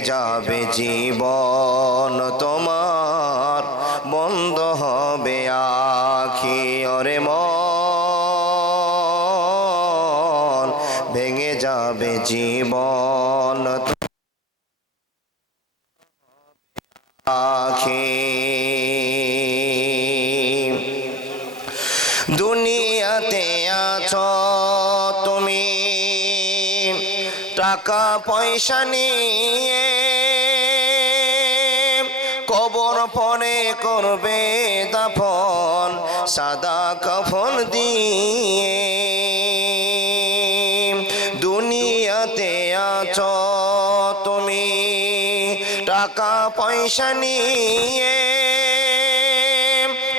যাবে জীবন তোমার, বন্ধ হবে আখি ওরে মন। ভেঙে যাবে জীবন আখি। দুনিয়াতে আছো তুমি, টাকা পয়সা নিয়ে কবর পরে করবে দাফন, সাদা কফন দিয়ে। দুনিয়াতে আছ তুমি, টাকা পয়সা নিয়ে।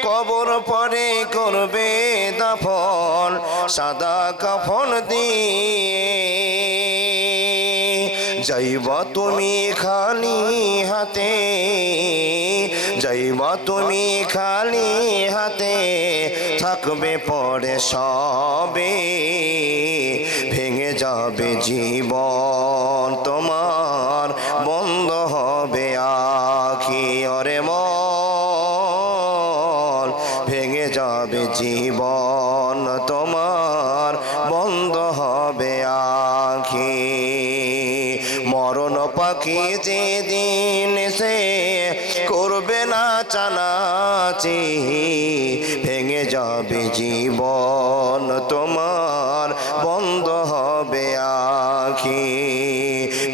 কবর পরে করবে দাফন, সাদা কাফন দিয়ে। যাইব তুমি খালি হাতে, যাইবা তুমি খালি হাতে, থাকবে পরে সবে, ভেঙে যাবে জীবন তোমার যাবে জীবন তোমার বন্ধ হবে আখি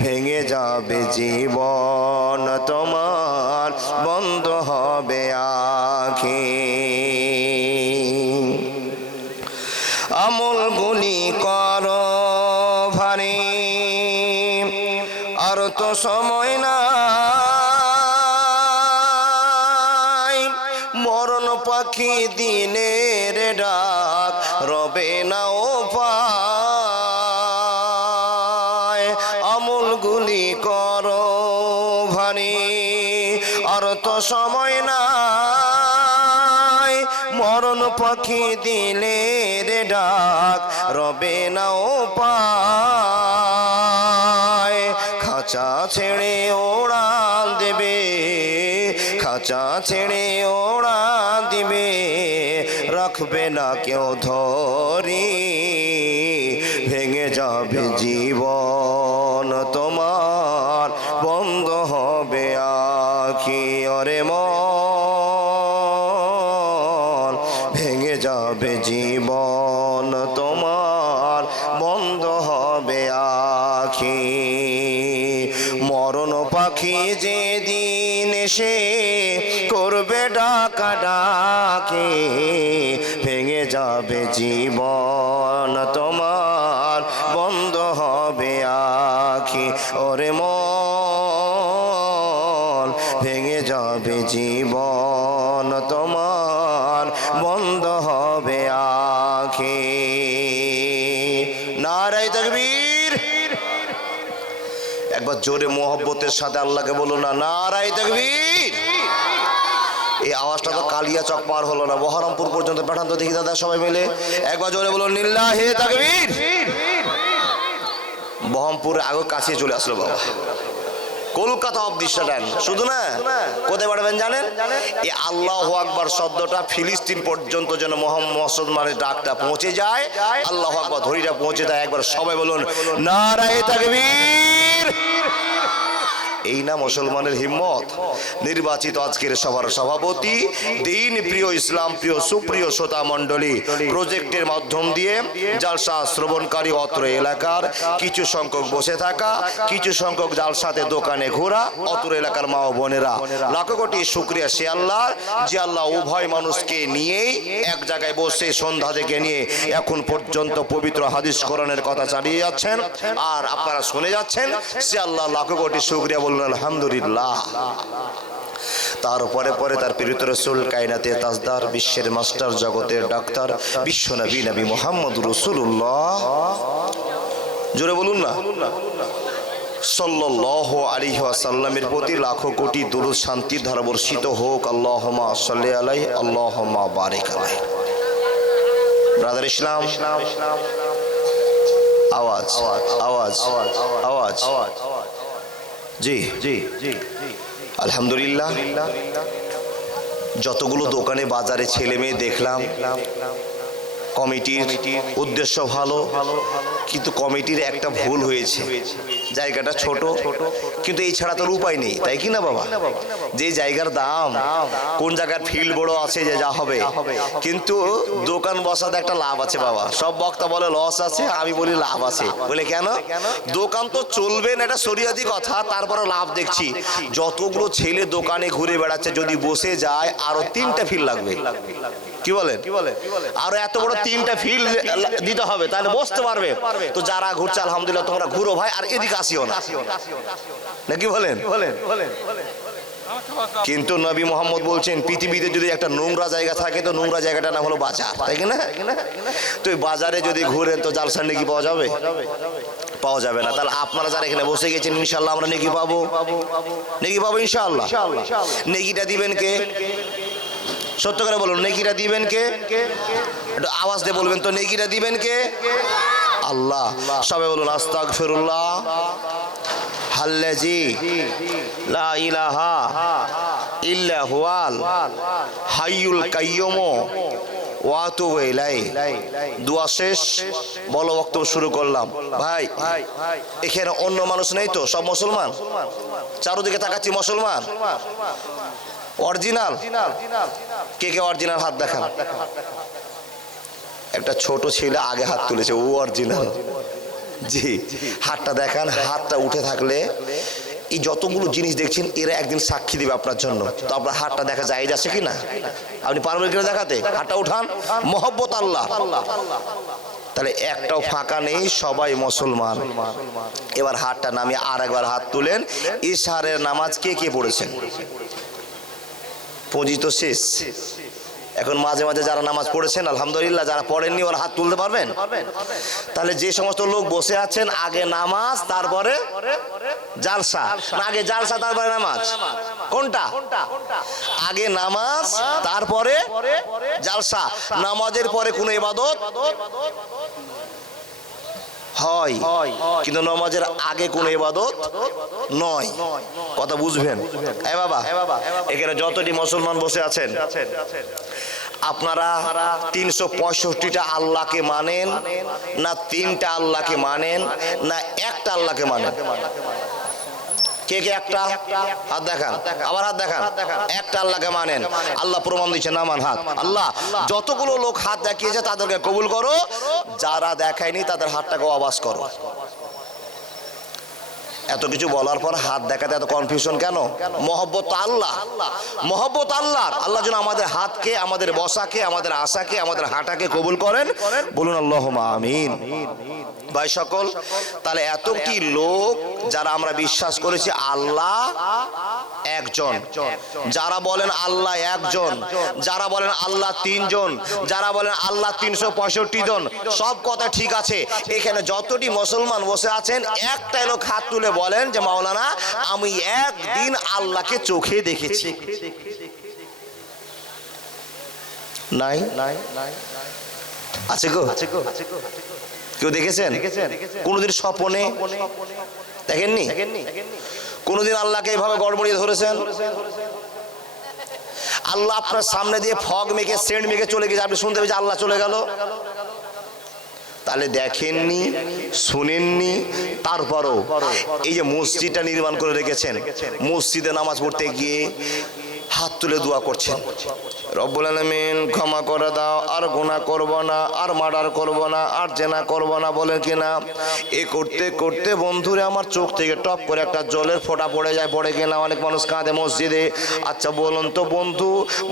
ভেঙে যাবে জীবন। রবে না ও পায়। আমল গুলি কর ভানি, আর তো সময় নাই। মরণ পাখি দিলে রে ডাক, রবে না ও পায়। খাঁচা ছেড়ে ওড়াল দেবে, খাঁচা ছেড়ে দিবে রাখবে না কেউ ধরি, ভেঙে যাবে জীবন তোমার, বন্ধ হবে আখি অরে মন। ভেঙে যাবে জীবন তোমার, বন্ধ হবে আখি। মরণ পাখি যেদিন এসে করবে আখি ওরে মন ভেঙে যাবে জীবন তোমার, বন্ধ হবে আখি। নারাই তকবীর। একবার জোরে মোহব্বতের সাথে আল্লাহকে বলো না নারাই তকবীর। এই আওয়াজটা তো কালিয়া চক পার হলো না, বহরমপুর পর্যন্ত পাঠান তো দেখি দাদা সবাই মিলে। একবার জোরে বলো নীল্লা হে তাকবীর। বহরমপুর আগে কাছে চলে আসলো বাবা। কলকাতা অব্দি সেটান শুধু না, কোথায় পাঠাবেন জানেন? এই আল্লাহ আকবার শব্দটা ফিলিস্তিন পর্যন্ত যেন মোহাম্মদ মানে ডাকটা পৌঁছে যায়। আল্লাহ আকবার ধরিটা পৌঁছে দেয়। একবার সবাই বলুন, নারায় তাকবীর! এই না মুসলমানের হিম্মত। নির্বাচিত আজকের সভার সভাপতি, দিন প্রিয় ইসলাম, প্রিয় সুপ্রিয় শ্রোতা মণ্ডলী, প্রজেক্টের মাধ্যম দিয়ে জালসা শ্রবণকারী অত্র এলাকার কিছু সংখ্যক বসে থাকা, কিছু সংখ্যক জালসাতে দোকানে ঘোরা, অত্র এলাকার মা ও বোনেরা। লাখো কোটি শুক্রিয়া সে আল্লাহ, যে আল্লাহ উভয় মানুষকে নিয়েই এক জায়গায় বসে সন্ধ্যা থেকে নিয়ে এখন পর্যন্ত পবিত্র হাদিস কোরআনের কথা চালিয়ে যাচ্ছেন। আর আপনারা শুনে যাচ্ছেন, সে আল্লাহ লাখো কোটি শুক্রিয়া আলহামদুলিল্লাহ। তারপরে পরে তার প্রিয়ত রসুল, কায়নাতে তাজদার, বিশ্বের মাস্টার জগতের ডাক্তার, বিশ্ব নবী নবী মোহাম্মদ রসুল্লাহ জোরে বলুন না। প্রতি লাখো কোটি দুরুদ শান্তির ধারা বর্ষিত হোক সাল্লি ব্রাদার ইসলাম আওয়াজ আওয়াজ আওয়াজ। জি জি জি আলহামদুলিল্লাহ। যতগুলো দোকানে বাজারে ছেলে মেয়ে দেখলাম কমিটির উদ্দেশ্য ভালো, কিন্তু কমিটির একটা ভুল হয়েছে। জায়গাটা ছোট, কিন্তু এই ছাড়া তোর উপায় নেই, তাই কি না বাবা? যে জায়গার দাম, কোন জায়গার ফিল্ড বড় আছে যে যা হবে, কিন্তু দোকান বসাতে একটা লাভ আছে বাবা। সব বক্তা বলে লস আছে, আমি বলি লাভ আছে। বলে কেন? দোকান তো চলবে না, এটা শরীয়তি কথা তারপরে লাভ দেখছি। যতগুলো ছেলে দোকানে ঘুরে বেড়াচ্ছে, যদি বসে যায়, আরও তিনটা ফিল লাগবে। কি বলেন আরও এত বড় তিনটা ফিল দিতে হবে তাহলে বসতে পারবে। তো যারা ঘুরছে আলহামদুলিল্লাহ তোমরা ঘুরো ভাই আর এদিকে আসিও না। নাকি বলেন? বলেন বলেন কিন্তু নবী মোহাম্মদ বলছেন পৃথিবীতে যদি একটা নোংরা জায়গা থাকে তো নোংরা জায়গাটা না হলো বাজার তাই কি না? তো বাজারে যদি ঘুরেন তো জালসার নাকি পাওয়া যাবে? পাওয়া যাবে না। তাহলে আপনারা যারা এখানে বসে গেছেন ইনশাল্লাহ আমরা নেকি পাবো। নেকি পাবো ইনশাল্লাহ নেকিটা দিবেন কে? সত্য করে বলুন নেকিটা দিবেন কে? একটু আওয়াজ দিয়ে বলবেন তো নেকিটা দিবেন কে? আল্লাহ। সবাই বলুন আস্তাক ফিরুল্লাহ হাল্লাজি লা শেষ, বলো, বক্তব্য শুরু করলাম। ভাই, এখানে অন্য মানুষ নেই তো, সব মুসলমান? চারোদিকে তাকাচ্ছি মুসলমান? অরিজিনাল? কে কে অরিজিনাল হাত দেখান। একটা ছোট ছেলে আগে হাত তুলেছে, ও অরিজিনাল। জি, হাতটা দেখান, হাতটা উঠে থাকলে এই যতগুলো জিনিস দেখছেন, এরা একদিন সাক্ষী দেবে আপনার জন্য। তো আপনার হাতটা দেখা যায় যাচ্ছে কি না আপনি পারবেন কিনা দেখাতে? হাতটা উঠান। মহব্বত আল্লাহ। তাহলে একটাও ফাঁকা নেই, সবাই মুসলমান। এবার হাতটা নামিয়ে আর একবার হাত তুলেন। ইশারের নামাজ কে কে পড়েছেন? পুঁজি তো শেষ। এখন মাঝে মাঝে যারা নামাজ পড়েছেন, আলহামদুলিল্লাহ, যারা পড়েননি ওরা হাত তুলতে পারবেন? তাহলে যে সমস্ত লোক বসে আছেন, আগে নামাজ, তারপরে জালসা। আগে জালসা, তারপরে নামাজ। কোনটা? আগে নামাজ, তারপরে জালসা। নামাজের পরে কোনো ইবাদত? হয় কিন্তু নামাজের আগে কোনো ইবাদত নয়। কথা বুঝবেন? এ বাবা। এখানে যতটি মুসলমান বসে আছেন আপনারা তিনশো পঁয়ষট্টিটা আল্লাহকে মানেন না তিনটা আল্লাহকে মানেন না একটা আল্লাহকে মানেন। কে কে একটা? হাত দেখান। আবার হাত দেখান। একটা আল্লাহকে মানেন। আল্লাহ প্রমাণ দিচ্ছে নামান হাত। আল্লাহ, যতগুলো লোক হাত দেখিয়েছে, তাদেরকে কবুল করো। যারা দেখায়নি, তাদের হাতটাকে আবাস করো। এত কিছু বলার পর হাত দেখাতে এত কনফিউশন কেন? মহব্বত আল্লাহ। মহব্বত আল্লাহ আল্লাহ যেন আমাদের হাতকে, আমাদের বসাকে, আমাদের আশাকে, আমাদের হাঁটাকে কবুল করেন। বলুন আল্লাহ আমিন। ভাই, সকল, তাহলে এতটি লোক যারা আমরা বিশ্বাস করেছি আল্লাহ একজন। যারা বলেন আল্লাহ একজন, যারা বলেন আল্লাহ তিনজন, যারা বলেন আল্লাহ তিনশো পঁয়ষট্টি জন, সব কথা ঠিক আছে। এখানে যতটি মুসলমান বসে আছেন একটাই লোক হাত তুলে বলেন যে, মাওলানা, আমি একদিন আল্লাহকে চোখে দেখেছি। নাই। আছে গো কেউ দেখেছেন? কোনোদিন স্বপনে দেখেননি? কোনোদিন আল্লাহকে এইভাবে গড়বড়িয়ে ধরেছেন? আল্লাহ আপনার সামনে দিয়ে ফগ মেখে সেন্ট মেখে চলে গেছে আপনি শুনতে পেয়েছে আল্লাহ চলে গেল? তাহলে দেখেননি শুনেননি তারপরও এই যে মসজিদটা নির্মাণ করে রেখেছেন মসজিদে নামাজ পড়তে গিয়ে হাত তুলে দোয়া করছেন। রব্বুল আলমিন ক্ষমা করে দাও, আর গুণা করব না, আর মার্ডার করব না, আর জেনা করব না বলে কিনা। এ করতে করতে বন্ধুরে আমার চোখ থেকে টপ করে একটা জলের ফোঁটা পড়ে যায়, পড়ে কিনা অনেক মানুষ কাঁদে মসজিদে। আচ্ছা বলুন তো বন্ধু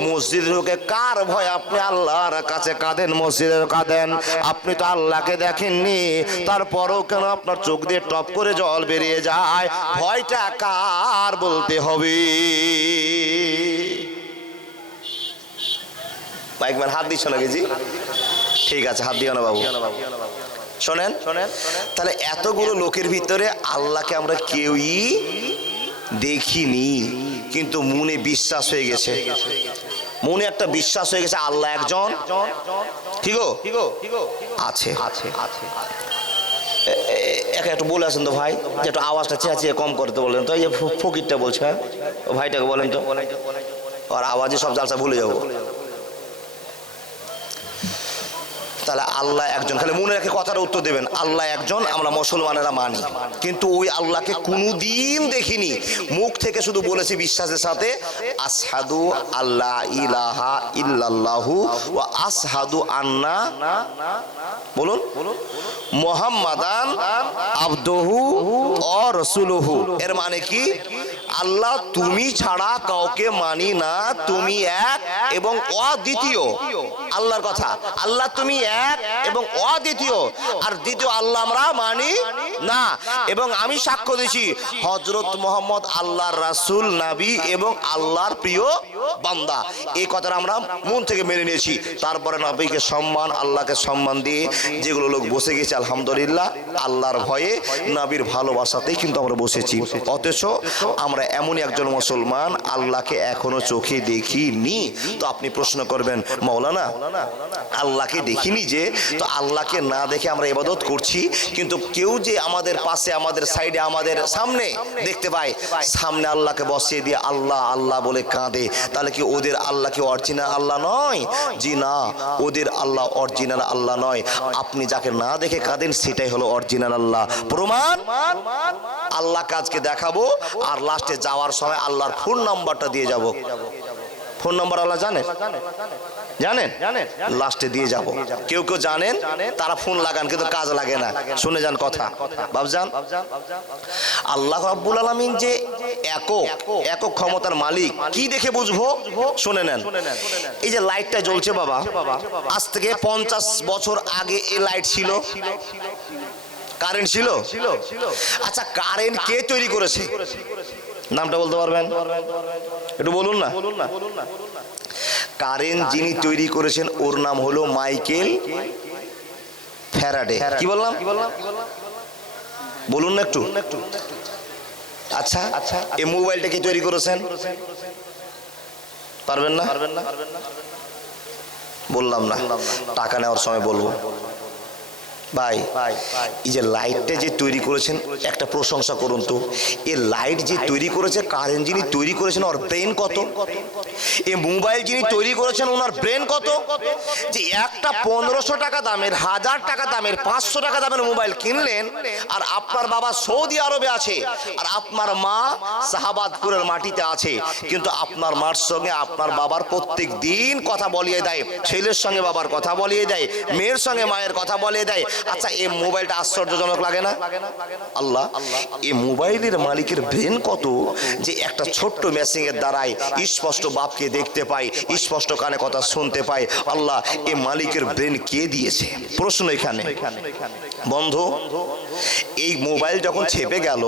মসজিদে ঢুকে কার ভয়? আপনি আল্লাহর কাছে কাঁদেন মসজিদে কাঁদেন। আপনি তো আল্লাহকে দেখেননি, তারপরেও কেন আপনার চোখ দিয়ে টপ করে জল বেরিয়ে যায়? ভয়টা কার বলতে হবে? বাইকম্যান হাত দিচ্ছ না জি? ঠিক আছে, হাত দিও না বাবু। শোনেন, তাহলে এতগুলো লোকের ভিতরে আল্লাহকে আমরা কেউই দেখিনি, কিন্তু মনে বিশ্বাস হয়ে গেছে। মনে একটা বিশ্বাস হয়ে গেছে, আল্লাহ একজন। ঠিক আছে। একা একটু বলে আসেন তো ভাই, যে একটু আওয়াজটা চেঁচিয়ে কম করতে বলেন তো, এই যে ফকিরটা বলছে হ্যাঁ? ভাইটাকে বলেন তো। আর আওয়াজে সব জালসা ভুলে যাব। তাহলে আল্লাহ একজন। খালি মনে রেখে কথার উত্তর দেবেন, আল্লাহ একজন, আমরা মুসলমানেরা মানি। কিন্তু ওই আল্লাহকে কোনো দিন দেখিনি। মুখ থেকে শুধু বলেছি বিশ্বাসের সাথে, আসহাদু আল্লাহ ইলাহা ইল্লাল্লাহু ওয়া আসহাদু আন্না বলুন, মোহাম্মাদান আবদহু ও রসুলহু। এর মানে কি? আল্লাহ তুমি ছাড়া কাউকে মানি না, তুমি এক এবং অদ্বিতীয়। আল্লাহর কথা। আল্লাহ তুমি এক এবং অদ্বিতীয়। আর দ্বিতীয় আল্লাহ আমরা মানি না। এবং আমি সাক্ষ্য দিছি হজরত মোহাম্মদ আল্লাহর রাসুল, নাবি এবং আল্লাহর প্রিয় বান্দা। এই কথাটা আমরা মন থেকে মেনে নিয়েছি। তারপরে নবীকে সম্মান, আল্লাহকে সম্মান দিয়ে যেগুলো লোক বসে গেছে, আলহামদুলিল্লাহ, আল্লাহর ভয়ে নবীর ভালোবাসাতেই কিন্তু আমরা বসেছি। অথচ আমরা এমনই একজন মুসলমান, আল্লাহকে এখনও চোখে দেখিনি। তো আপনি প্রশ্ন করবেন মৌলানা আল্লাহকে দেখিনি যে? তো আল্লাহকে না দেখে আমরা ইবাদত করছি, কিন্তু কেউ যে আমাদের পাশে, আমাদের সাইডে, আমাদের সামনে দেখতে পায়, সামনে আল্লাহকে বসিয়ে দিয়ে আল্লাহ আল্লাহ বলে কাঁদে। তাহলে কি ওদের আল্লাহ কি অরিজিনাল আল্লাহ নয়? জি না, ওদের আল্লাহ অরিজিনাল আল্লাহ নয়। আপনি যাকে না দেখে কাঁদেন, সেটাই হলো অরিজিনাল আল্লাহ। প্রমাণ? আল্লাহ কাজকে দেখাবো, আর লাস্টে যাওয়ার সময় আল্লাহর ফোন নাম্বারটা দিয়ে যাব। ফোন নাম্বার আল্লাহ জানেন? জানেন? লাস্টে দিয়ে যাব। কেউ কেউ জানেন? তারা ফোন লাগান কিন্তু কাজ লাগে না। শুনে যান কথা। বাবজান আল্লাহ রাব্বুল আলামিন যে একক একক ক্ষমতার মালিক কি দেখে বুঝব? শুনে নেন। এই যে লাইটটা জ্বলছে বাবা। আজ থেকে পঞ্চাশ বছর আগে এই লাইট ছিল। কারেন্ট ছিল? আচ্ছা কারেন্ট কে তৈরি করেছে? নামটা বলতে পারবেন? একটু বলুন না। কারেন্ট যিনি তৈরি করেছেন, ওর নাম হলো মাইকেল ফ্যারাডে। কি বললাম? বলুন না একটু। আচ্ছা আচ্ছা এই মোবাইলটা কি তৈরি করেছেন? পারবেন না? বললাম না। টাকা নেওয়ার সময় বলব। ভাই এই যে লাইটটা যে তৈরি করেছেন, একটা প্রশংসা করুন তো। এই লাইট যে তৈরি করেছে কারেন্ট যিনি তৈরি করেছেন, ওর ব্রেন কত? এই মোবাইল যিনি তৈরি করেছেন, ওনার ব্রেন কত? যে একটা পনেরোশো টাকা দামের, হাজার টাকা দামের, পাঁচশো টাকা দামের মোবাইল কিনলেন, আর আপনার বাবা সৌদি আরবে আছে, আর আপনার মা শাহাবাদপুরের মাটিতে আছে। কিন্তু আপনার মার সঙ্গে আপনার বাবার প্রত্যেক দিন কথা বলিয়ে দেয়, ছেলের সঙ্গে বাবার কথা বলিয়ে দেয়, মেয়ের সঙ্গে মায়ের কথা বলিয়ে দেয় আচ্ছা এই মোবাইলটা আশ্চর্যজনক লাগে না? আল্লাহ, এই মোবাইলের মালিকের ব্রেন কত যে একটা ছোট্ট মেশিং এর দ্বারাই স্পষ্ট বাপকে দেখতে পাই স্পষ্ট কানে কথা শুনতে পাই আল্লাহ, এই মালিকের ব্রেন কে দিয়েছে? প্রশ্ন এখানে। বন্ধু, এই মোবাইল যখন ছেপে গেল,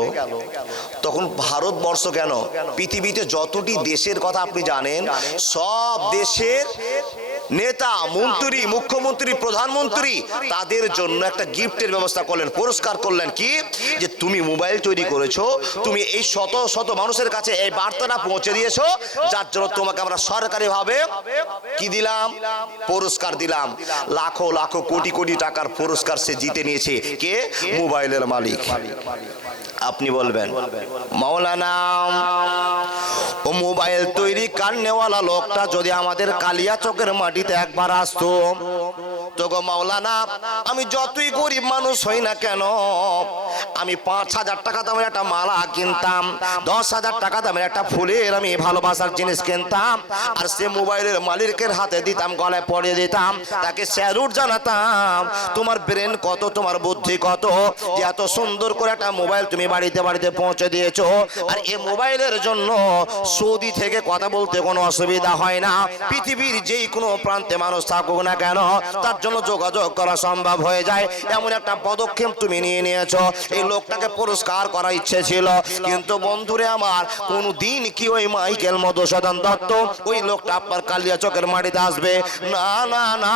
তখন ভারতবর্ষ কেন? পৃথিবীতে যতটি দেশের কথা আপনি জানেন, সব দেশের নেতা মন্ত্রী মুখ্যমন্ত্রী প্রধানমন্ত্রী তাদের জন্য একটা গিফটের ব্যবস্থা করলেন। পুরস্কার করলেন কি? যে তুমি মোবাইল তৈরি করেছ তুমি এই শত শত মানুষের কাছে এই বার্তাটা পৌঁছে দিয়েছ যার জন্য তোমাকে আমরা সরকারি ভাবে কি দিলাম? পুরস্কার দিলাম। লাখো লাখো কোটি কোটি টাকার পুরস্কার সে জিতে নিয়েছে। কে? মোবাইলের মালিক। আপনি বলবেন মাওলানা ও মোবাইল তৈরি কান্নেওয়ালা লোকটা যদি আমাদের কালিয়া চকের মাটিতে একবার আসতো। তো গো মাওলানা, আমি যতই গরিব মানুষ হই না কেন, আমি পাঁচ হাজার টাকা দামের একটা মালা কিনতাম, দশ হাজার টাকা দামের একটা ফুলের আমি ভালোবাসার জিনিস কিনতাম, আর সে মোবাইলের মালিকের হাতে দিতাম, গলায় পরিয়ে দিতাম, তাকে স্যালুট জানাতাম, তোমার ব্রেন কত, তোমার বুদ্ধি কত, যে এত সুন্দর করে একটা মোবাইল তুমি বাড়িতে বাড়িতে পৌঁছে দিয়েছ, আর এই মোবাইলের জন্য সৌদি থেকে কথা বলতে কোনো অসুবিধা হয় না, পৃথিবীর যেই কোনো প্রান্তে মানুষ থাকুক না কেন, তার জন্য যোগাযোগ করা সম্ভব হয়ে যায়। এমন একটা পদক্ষেপ তুমি নিয়ে নিয়েছো। এই লোকটাকে পুরস্কার করার ইচ্ছে ছিল। কিন্তু বন্ধুরে আমার কোনো দিন কি ওই মাইকেল মধুসূদন দত্ত? ওই লোকটা আপনার কালিয়া চকের মাটিতে আসবে? না না না,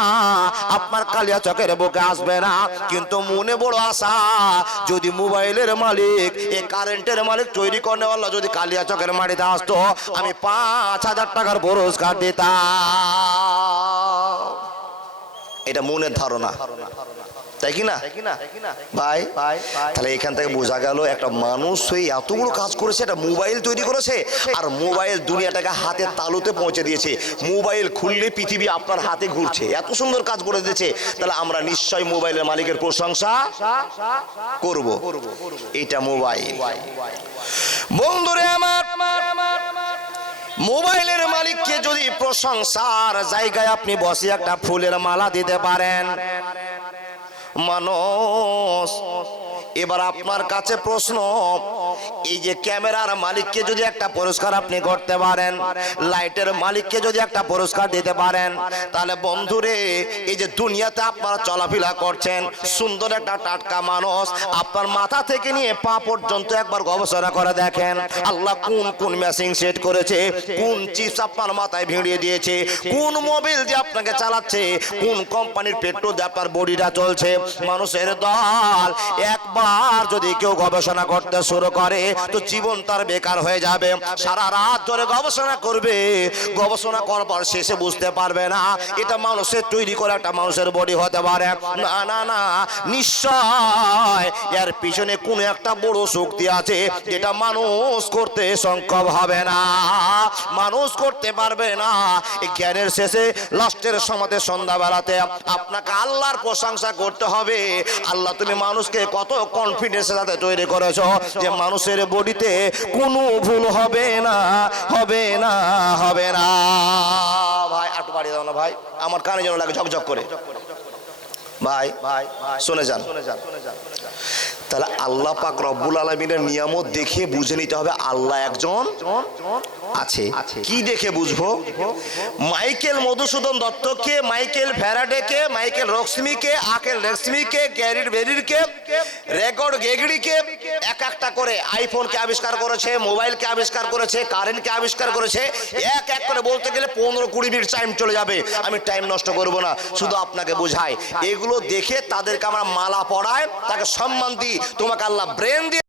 আপনার কালিয়া চকের বুকে আসবে না। কিন্তু মনে বড় আশা, যদি মোবাইলের মালিক এই কারেন্টের মালিক তৈরি করে যদি কালিয়া চকের মাটিতে আসতো, আমি পাঁচ হাজার টাকার পুরস্কার দিতাম। এটা মনের ধারণা। তাই কি না? ভাই, তাহলে এখান থেকে বোঝা গেল একটা মানুষ হয়ে এতগুলো কাজ করেছে, একটা মোবাইল তৈরি করেছে, আর মোবাইল দুনিয়াটাকে হাতে তালুতে পৌঁছে দিয়েছে। মোবাইল খুললে পৃথিবী আপনার হাতে ঘুরছে। এত সুন্দর কাজ করে দিয়েছে। তাহলে আমরা নিশ্চয় মোবাইলের মালিকের প্রশংসা করব। এটা মোবাইল। বন্ধুরে আমার মোবাইলের মালিককে যদি প্রশংসার জায়গায় আপনি বসে একটা ফুলের মালা দিতে পারেন। মানুষ এবার আপনার কাছে প্রশ্ন, এই যে ক্যামেরার মালিককে যদি একটা পুরস্কার আপনি করতে পারেন, লাইটের মালিককে যদি একটা পুরস্কার দিতে পারেন, তাহলে বন্ধুরে, এই যে দুনিয়াতে আপনারা চলাফেরা করছেন, সুন্দর একটা টাটকা মানুষ, আপনার মাথা থেকে নিয়ে পা পর্যন্ত একবার গবেষণা করে দেখেন, আল্লাহ কোন কোন মেশিন সেট করেছে, কোন চিপস আপনার মাথায় ভিড়িয়ে দিয়েছে, কোন মোবিল যে আপনাকে চালাচ্ছে, কোন কোম্পানির পেট্রোল দিয়ে আপনার বডিটা চলছে, মানুষের দল একবার যদি কেউ গবেষণা করতে শুরু করে, তো জীবন তার বেকার হয়ে যাবে। সারা রাত ধরে গবেষণা করবে। গবেষণা করবার শেষে বুঝতে পারবে না, এটা মানুষের তৈরি করা একটা মানুষের বডি হতে পারে। না না না, নিশ্চয় এর পিছনে কোন একটা বড় শক্তি আছে, যেটা মানুষ করতে সম্ভব হবে না। মানুষ করতে পারবে না। এই জ্ঞানের শেষে, লাস্টের সমাতে সন্ধ্যাবেলাতে আপনাকে আল্লাহর প্রশংসা করতে হবে। আল্লাহ, তুমি মানুষকে কত কনফিডেন্সের সাথে তৈরি করেছ যে মানুষের বডিতে কোনো ভুল হবে না হবে না হবে না। ভাই আটু বাড়িয়ে দাও না ভাই। আমার কানে যেন লাগে ঝকঝক করে। ভাই ভাই, শুনে যান। তাহলে আল্লাহ পাক রব্বুল আলমিনের নিয়ামত দেখে বুঝে নিতে হবে আল্লাহ একজন আছে। কি দেখে বুঝব? মাইকেল মধুসূদন দত্তকে, মাইকেল ফ্যারাডেকে, মাইকেল রক্সমিকে আকেল রক্সমিকে, গ্যারির বেরিরকে, রেকর্ড গেগড়িকে এক একটা করে আইফোনকে আবিষ্কার করেছে মোবাইলকে আবিষ্কার করেছে কারেন্টকে আবিষ্কার করেছে, এক এক করে বলতে গেলে পনেরো কুড়ি মিনিট টাইম চলে যাবে। আমি টাইম নষ্ট করব না, শুধু আপনাকে বোঝাই। এগুলো দেখে তাদেরকে আমরা মালা পড়ায় তাকে সম্মান দিই। তোমাকে আল্লাহ ব্রেন দিয়ে